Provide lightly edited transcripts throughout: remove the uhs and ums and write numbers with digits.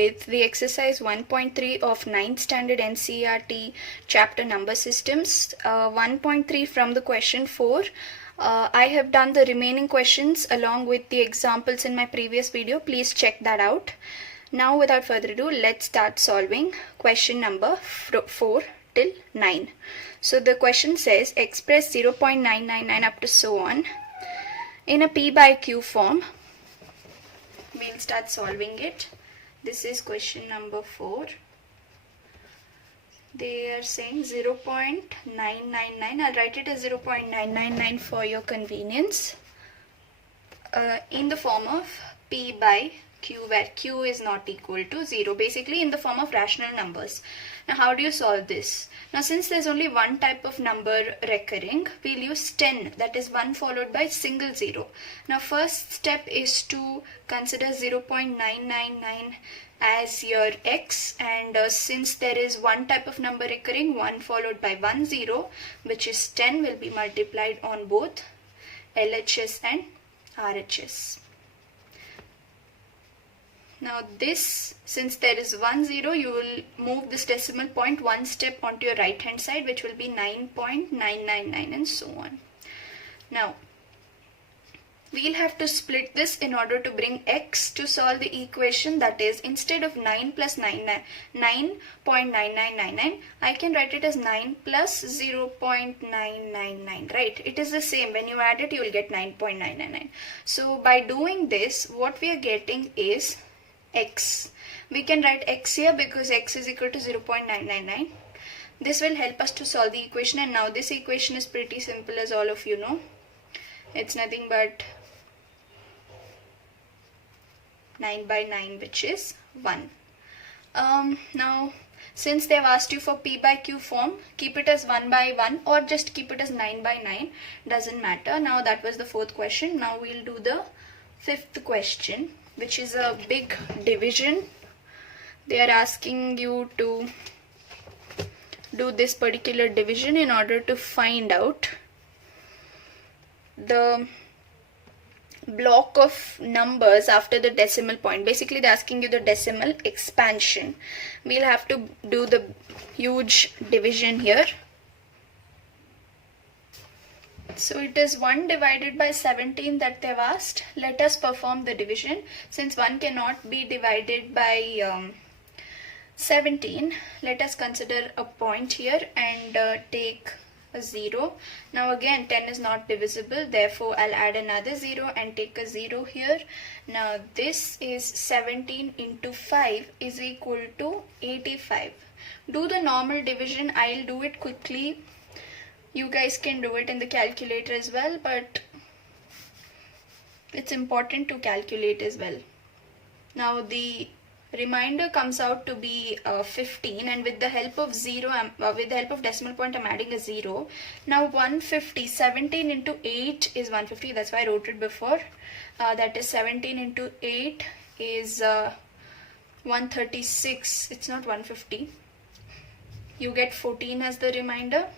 with the exercise 1.3 of 9th standard NCERT chapter number systems. 1.3 from the question 4. I have done the remaining questions along with the examples in my previous video. Please check that out. Now without further ado, let's start solving question number 4 till 9. So the question says express 0.999 up to so on in a P by Q form. We'll start solving it. This is question number 4. They are saying 0.999. I'll write it as 0.999 for your convenience. In the form of P by Q, where Q is not equal to 0. Basically in the form of rational numbers. Now how do you solve this? Now since there's only one type of number recurring, we'll use 10, that is 1 followed by single 0. Now first step is to consider 0.999 as your x, and since there is one type of number recurring, 1 followed by 1 0, which is 10, will be multiplied on both LHS and RHS. Now this, since there is 1 0, you will move this decimal point one step onto your right hand side, which will be 9.999 and so on. Now we'll have to split this in order to bring x to solve the equation. That is, instead of 9 plus 9.9999, I can write it as 9 plus 0.999, right? It is the same. When you add it, you will get 9.999. So by doing this, what we are getting is x. We can write x here because x is equal to 0.999. This will help us to solve the equation, and now this equation is pretty simple, as all of you know. It's nothing but 9 by 9, which is 1. Now since they have asked you for P by Q form, keep it as 1 by 1 or just keep it as 9 by 9, doesn't matter. Now that was the 4th question. Now we'll do the 5th question, which is a big division. They are asking you to do this particular division in order to find out the block of numbers after the decimal point. Basically they're asking you the decimal expansion. We'll have to do the huge division here. So it is 1 divided by 17 that they've asked. Let us perform the division. Since 1 cannot be divided by 17, let us consider a point here and take a 0. Now again 10 is not divisible, therefore I'll add another 0 and take a 0 here. Now this is 17 into 5 is equal to 85. Do the normal division. I'll do it quickly. You guys can do it in the calculator as well, but it's important to calculate as well. Now the remainder comes out to be 15, and with the help of decimal point, I'm adding a 0. Now 150, 17 into 8 is 150. That's why I wrote it before. That is 17 into 8 is 136. It's not 150. You get 14 as the remainder.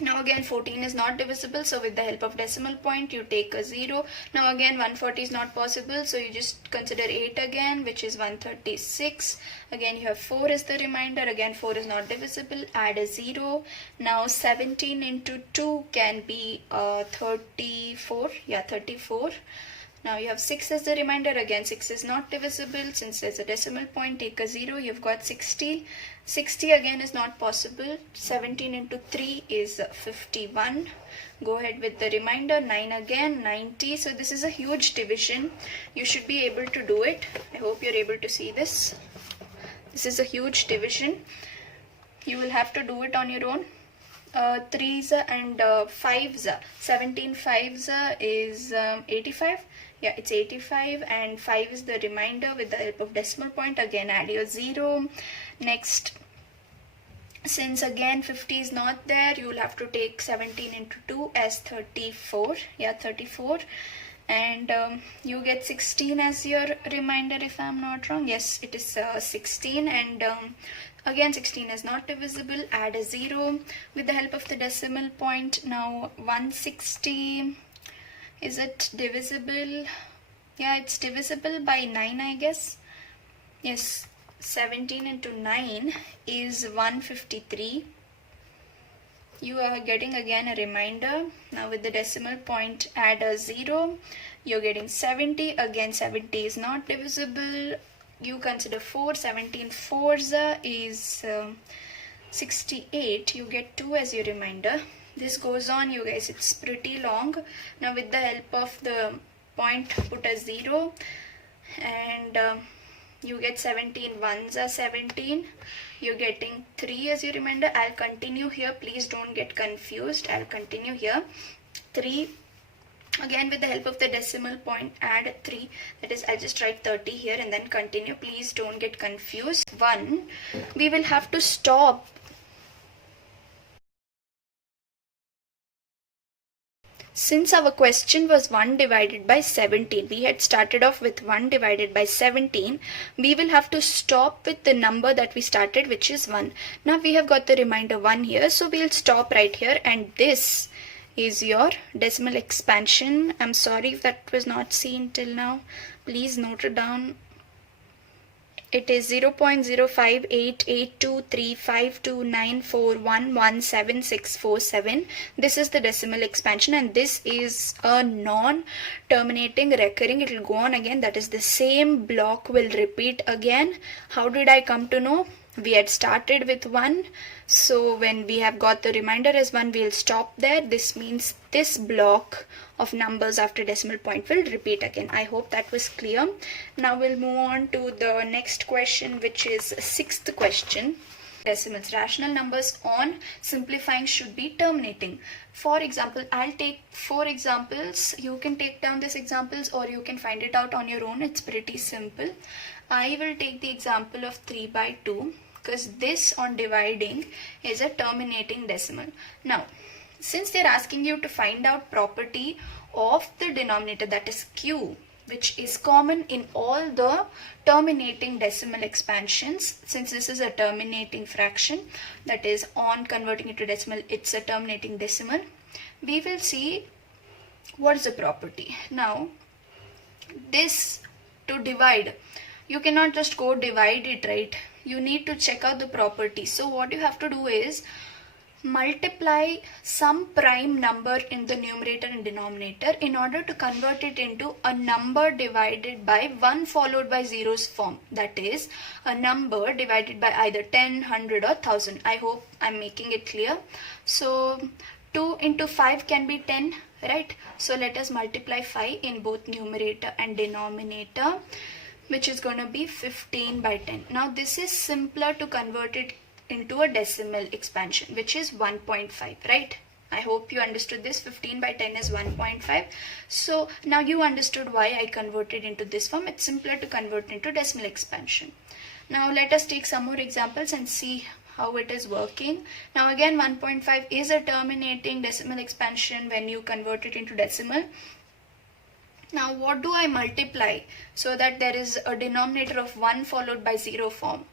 Now again 14 is not divisible, so with the help of decimal point you take a 0. Now again 140 is not possible, so you just consider 8 again, which is 136. Again you have 4 as the remainder. Again 4 is not divisible, add a 0. Now 17 into 2 can be 34. Yeah, 34. Now you have 6 as the remainder. Again 6 is not divisible, since there's a decimal point, take a 0. You've got 60. 60 again is not possible. 17 into 3 is 51. Go ahead with the remainder. 9 again, 90. So this is a huge division. You should be able to do it. I hope you're able to see this. This is a huge division. You will have to do it on your own. 3s and 5s. 17 5s is 85. Yeah, it's 85, and 5 is the remainder. With the help of decimal point, again add your 0. Next, since again 50 is not there, you will have to take 17 into 2 as 34. Yeah, 34. And you get 16 as your remainder, if I'm not wrong. Yes, it is 16, and again 16 is not divisible, add a 0 with the help of the decimal point. Now 160, is it divisible? Yeah, it's divisible by 9, I guess. Yes, 17 into 9 is 153. You are getting again a reminder. Now with the decimal point add a 0. You're getting 70. Again 70 is not divisible. You consider 4. 17 fours is 68. You get 2 as your reminder. This goes on, you guys, it's pretty long. Now with the help of the point put a 0 and you get 17 ones are 17. You're getting 3 as your reminder. I'll continue here, please don't get confused. I'll continue here. 3, again with the help of the decimal point add 3, that is I'll just write 30 here and then continue, please don't get confused. 1, we will have to stop. Since our question was 1 divided by 17, we had started off with 1 divided by 17, we will have to stop with the number that we started, which is 1. Now we have got the remainder 1 here, so we'll stop right here, and this is your decimal expansion. I'm sorry if that was not seen till now. Please note it down. It is 0.058823529411767. This is the decimal expansion, and this is a non-terminating recurring. It will go on again. That is the same block will repeat again. How did I come to know? We had started with 1, so when we have got the remainder as 1, we'll stop there. This means this block of numbers after decimal point will repeat again. I hope that was clear. Now we'll move on to the next question, which is 6th question. Decimals. Rational numbers on simplifying should be terminating. For example, I'll take 4 examples. You can take down these examples or you can find it out on your own. It's pretty simple. I will take the example of 3 by 2 because this on dividing is a terminating decimal. Now, since they're asking you to find out property of the denominator, that is Q, which is common in all the terminating decimal expansions, since this is a terminating fraction, that is on converting it to decimal, it's a terminating decimal, we will see what is the property. Now, this to divide, you cannot just go divide it, right? You need to check out the property. So what you have to do is multiply some prime number in the numerator and denominator in order to convert it into a number divided by 1 followed by zeros form. That is a number divided by either 10, 100 or 1000. I hope I'm making it clear. So 2 into 5 can be 10, right? So let us multiply 5 in both numerator and denominator, which is going to be 15 by 10. Now this is simpler to convert it into a decimal expansion, which is 1.5, right? I hope you understood this. 15 by 10 is 1.5. So now you understood why I converted into this form. It's simpler to convert into decimal expansion. Now let us take some more examples and see how it is working. Now again, 1.5 is a terminating decimal expansion when you convert it into decimal. Now what do I multiply so that there is a denominator of 1 followed by 0 form?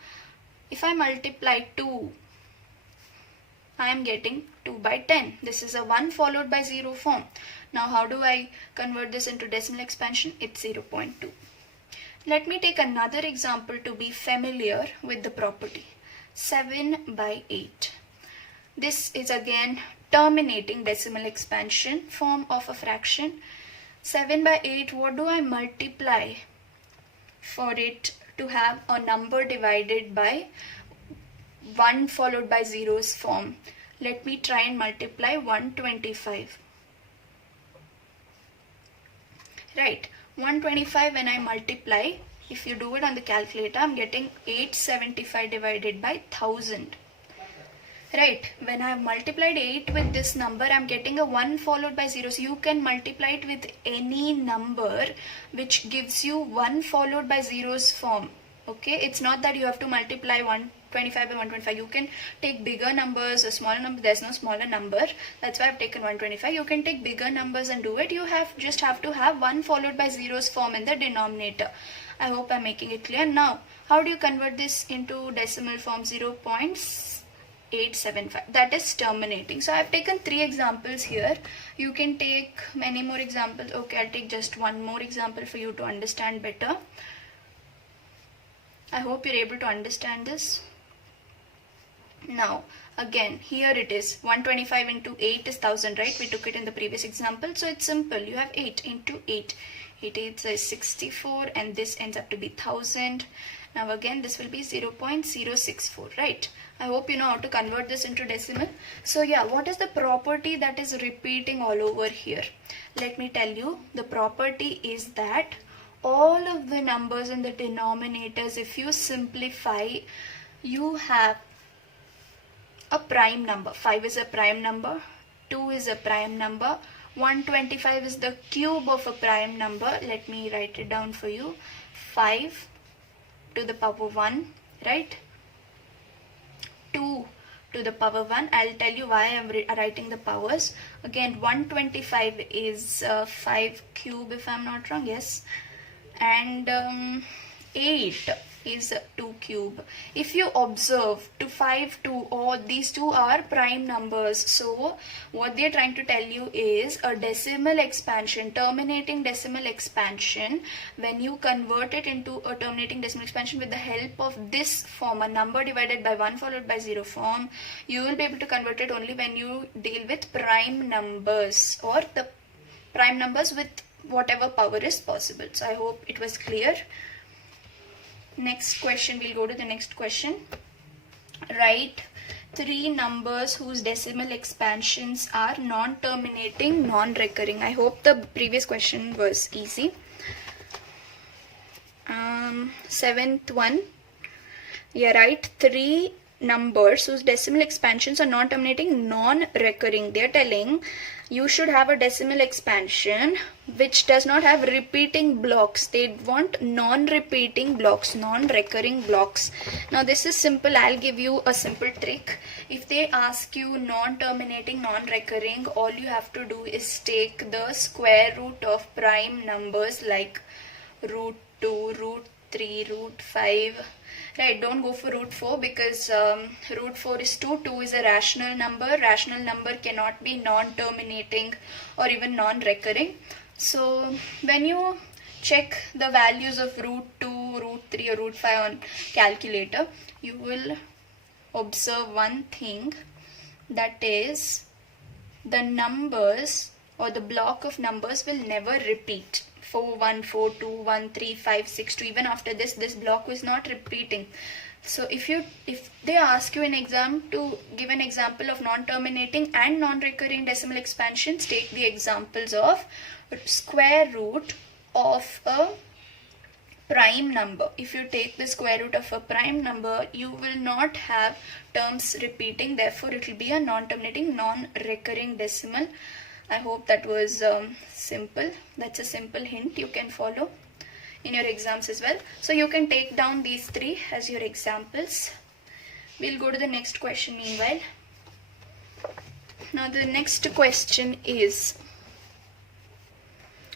If I multiply 2, I am getting 2 by 10. This is a 1 followed by 0 form. Now how do I convert this into decimal expansion? It's 0.2. Let me take another example to be familiar with the property. 7 by 8. This is again terminating decimal expansion form of a fraction. 7 by 8, what do I multiply for it to have a number divided by 1 followed by zeros form? Let me try and multiply 125. Right, 125 when I multiply, if you do it on the calculator, I'm getting 875 divided by 1000. Right, when I have multiplied 8 with this number, I'm getting a 1 followed by 0. So you can multiply it with any number which gives you 1 followed by zeros form. Okay, it's not that you have to multiply 125 by 125. You can take bigger numbers, a smaller number. There's no smaller number. That's why I've taken 125. You can take bigger numbers and do it. You just have to have 1 followed by zeros form in the denominator. I hope I'm making it clear. Now, how do you convert this into decimal form? 0.875. That is terminating. So I've taken 3 examples here. You can take many more examples. Okay, I'll take just one more example for you to understand better. I hope you're able to understand this. Now again, here it is 125 into 8 is 1000, right? We took it in the previous example, so it's simple. You have 8 into 8. 8 8 is 64 and this ends up to be 1000. Now again, this will be 0.064, right? I hope you know how to convert this into decimal. So yeah, what is the property that is repeating all over here? Let me tell you, the property is that all of the numbers in the denominators, if you simplify, you have a prime number. 5 is a prime number, 2 is a prime number, 125 is the cube of a prime number. Let me write it down for you. 5 to the power 1, right? 2 to the power 1. I'll tell you why I'm writing the powers. Again, 125 is 5 cube if I'm not wrong, yes. And 8 is 2 cube. If you observe, to 5, 2, or these two are prime numbers. So what they're trying to tell you is a decimal expansion, terminating decimal expansion, when you convert it into a terminating decimal expansion with the help of this form, a number divided by 1 followed by 0 form, you will be able to convert it only when you deal with prime numbers, or the prime numbers with whatever power is possible. So I hope it was clear. Next question, we'll go to the next question. Write 3 numbers whose decimal expansions are non-terminating, non-recurring. I hope the previous question was easy. 7th one. Yeah, write 3 numbers whose decimal expansions are non-terminating, non-recurring. They're telling you should have a decimal expansion which does not have repeating blocks. They want non-repeating blocks, non-recurring blocks. Now this is simple. I'll give you a simple trick. If they ask you non-terminating, non-recurring, all you have to do is take the square root of prime numbers like root 2, root 3, root 5. Right, don't go for root 4 because root 4 is 2, 2 is a rational number. Rational number cannot be non-terminating or even non-recurring. So when you check the values of root 2, root 3 or root 5 on calculator, you will observe one thing, that is the numbers or the block of numbers will never repeat. 4 1 4 2 1 3 5 6 2. Even after this block was not repeating. So if they ask you in exam to give an example of non-terminating and non-recurring decimal expansions, take the examples of square root of a prime number. If you take the square root of a prime number, you will not have terms repeating, therefore it will be a non-terminating, non-recurring decimal. I hope that was simple. That's a simple hint you can follow in your exams as well. So you can take down these 3 as your examples. We'll go to the next question meanwhile. Now the next question is,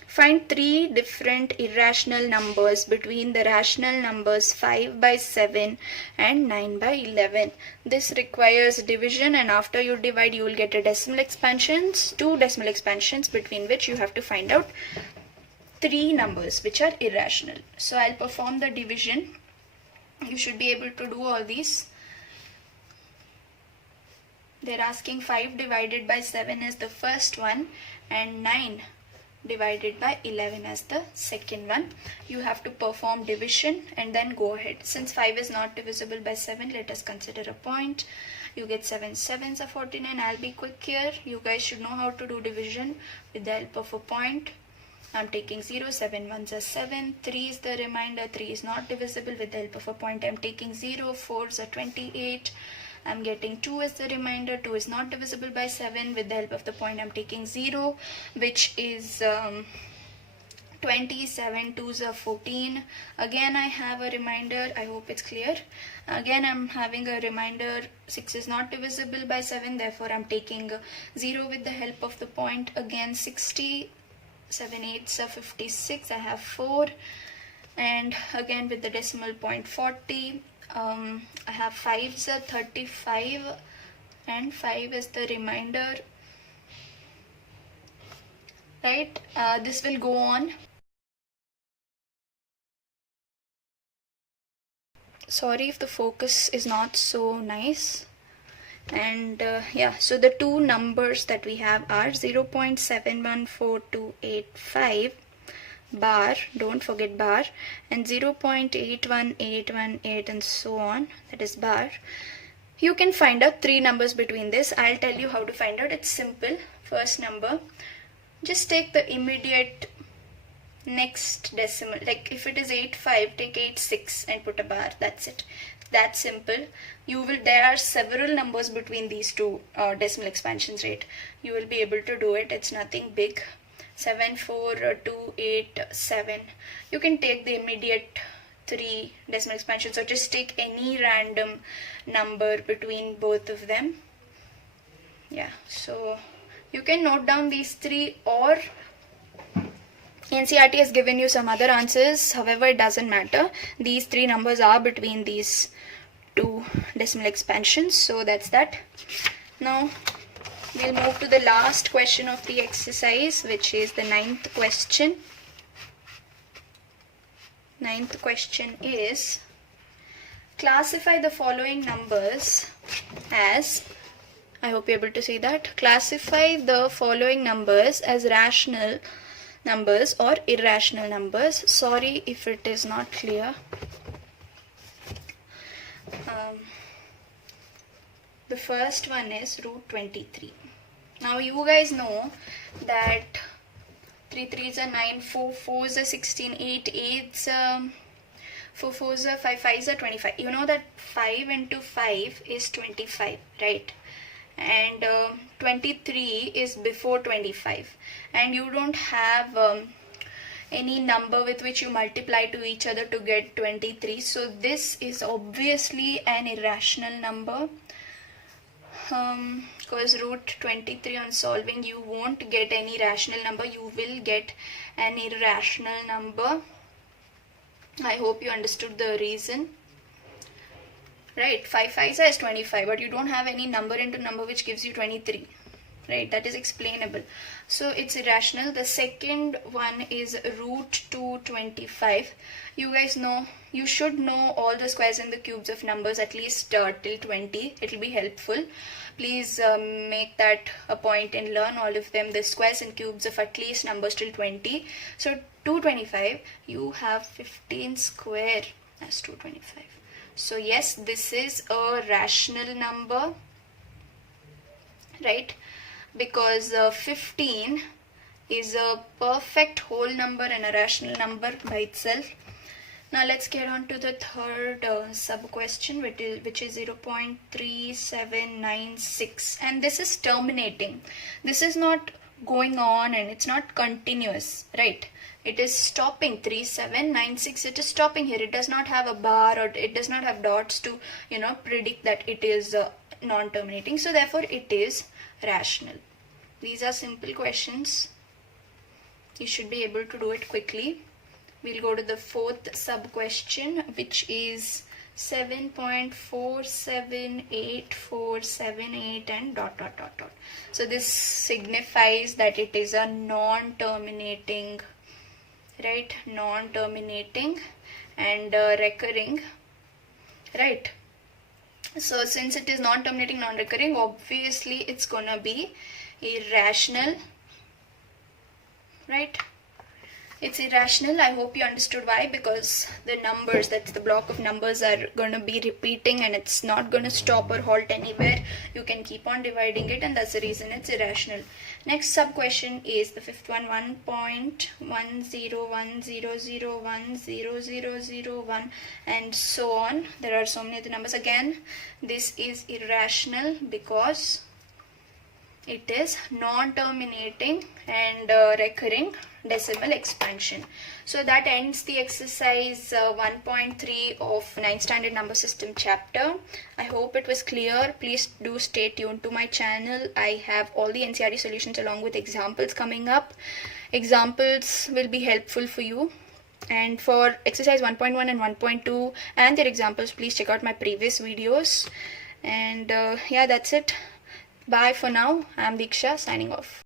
find 3 different irrational numbers between the rational numbers 5 by 7 and 9 by 11. This requires division, and after you divide you will get a decimal expansions, 2 decimal expansions, between which you have to find out 3 numbers which are irrational. So I'll perform the division. You should be able to do all these. They're asking 5 divided by 7 as the first one and 9 divided by 11 as the second one. You have to perform division and then go ahead. Since 5 is not divisible by 7, let us consider a point. You get 7 7s are 49. I'll be quick here. You guys should know how to do division with the help of a point. I'm taking 0, 7 1s are 7, 3 is the remainder, 3 is not divisible. With the help of a point I'm taking 0, 4s are 28. I'm getting 2 as the remainder, 2 is not divisible by 7. With the help of the point I'm taking 0, which is 27, 2s are 14. Again I have a remainder, I hope it's clear. Again I'm having a remainder, 6 is not divisible by 7, therefore I'm taking 0 with the help of the point. Again 60, 7 8s are 56, I have 4. And again with the decimal point 40. I have 5s are 35 and 5 is the remainder, right? This will go on. This Sorry if the focus is not so nice. And yeah, so the two numbers that we have are 0.714285 bar, don't forget bar, and 0.81818 and so on, that is bar. You can find out three numbers between this. I'll tell you how to find out. It's simple. First number, just take the immediate next decimal. Like if it is 85, take 86 and put a bar. That's it. That's simple. There are several numbers between these two decimal expansions, right? You will be able to do it. It's nothing big. 74287. You can take the immediate three decimal expansions, or just take any random number between both of them. Yeah, so you can note down these three, or NCERT has given you some other answers. However, it doesn't matter. These three numbers are between these two decimal expansions. So that's that. Now we'll move to the last question of the exercise, which is the 9th question. 9th question is, classify the following numbers as, I hope you're able to see that, classify the following numbers as rational numbers or irrational numbers. Sorry if it is not clear. The first one is root 23. Now you guys know that 3 3s are 9, 4 4s are 16, 8 8s 4 4s are 5 5s are 25. You know that 5 into 5 is 25, right? And 23 is before 25, and you don't have any number with which you multiply to each other to get 23. So this is obviously an irrational number. Because root 23 on solving, you won't get any rational number, you will get an irrational number. I hope you understood the reason. Right, 5 5s is 25, but you don't have any number into number which gives you 23. Right, that is explainable. So it's irrational. The second one is root 225. You guys know, you should know all the squares and the cubes of numbers at least till 20. It will be helpful. Please make that a point and learn all of them, the squares and cubes of at least numbers till 20. So 225, you have 15 square as 225. So yes, this is a rational number, right? Because 15 is a perfect whole number and a rational number by itself. Now let's get on to the third sub question, which is 0.3796, and this is terminating. This is not going on and it's not continuous, right? It is stopping. 3796, it is stopping here. It does not have a bar, or it does not have dots to predict that it is non-terminating. So therefore it is rational. These are simple questions. You should be able to do it quickly. We'll go to the fourth sub question, which is 7.478478 and ... So this signifies that it is a non-terminating, right? Non-terminating and recurring, right? So since it is non-terminating, non-recurring, obviously it's gonna be irrational, right? It's irrational. I hope you understood why, because the numbers, that's the block of numbers, are going to be repeating and it's not going to stop or halt anywhere. You can keep on dividing it, and that's the reason it's irrational. Next sub question is the fifth one, 1.10100010001 and so on. There are so many other numbers. Again, this is irrational because it is non-terminating and recurring decimal expansion. So that ends the exercise 1.3 of 9th standard number system chapter. I hope it was clear. Please do stay tuned to my channel. I have all the NCERT solutions along with examples coming up. Examples will be helpful for you. And for exercise 1.1 and 1.2 and their examples, please check out my previous videos. And yeah, that's it. Bye for now. I'm Diksha signing off.